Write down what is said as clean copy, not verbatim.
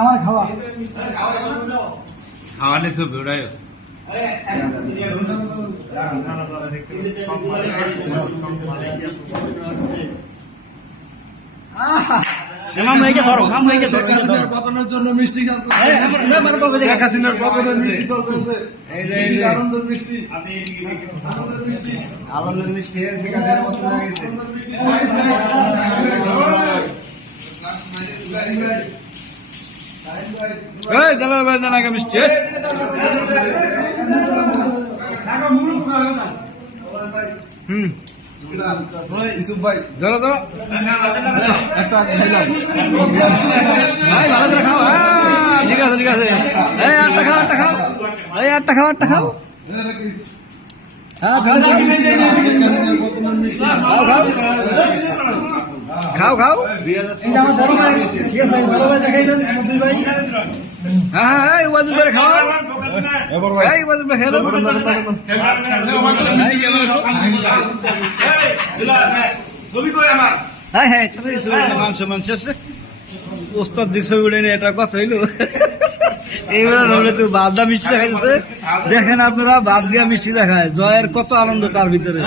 আমার খাওয়া খাওয়ালে তো বেড়ায় পতনের জন্য মিষ্টি আনন্দের মিষ্টি মিষ্টি ইসুফ ভাই ধরো ধরো একটা খাইলাম ভাই ভালো করে খাও। হ্যাঁ ঠিক আছে ঠিক আছে। এই আটটা খাও আটটা খাও। এই আটটা খাও আটটা খাও। হ্যাঁ খাও খাও খাও খাও। ঠিক আছে বড় ভাই দেখাই দেন দুই ভাই। হ্যাঁ হ্যাঁ এই ওয়াজুল করে খাও। এই ওয়াজুল করে খেলো। হ্যাঁ হ্যাঁ মানুষ ওস্তাদ দিয়ে ছবি উঠে এটা কথা হইলো। এইবার হলে তো বাদ দা মিষ্টি দেখাইছে। দেখেন আপনারা বাদ দিয়া মিষ্টি দেখায় জয়ের কত আনন্দ তার ভিতরে।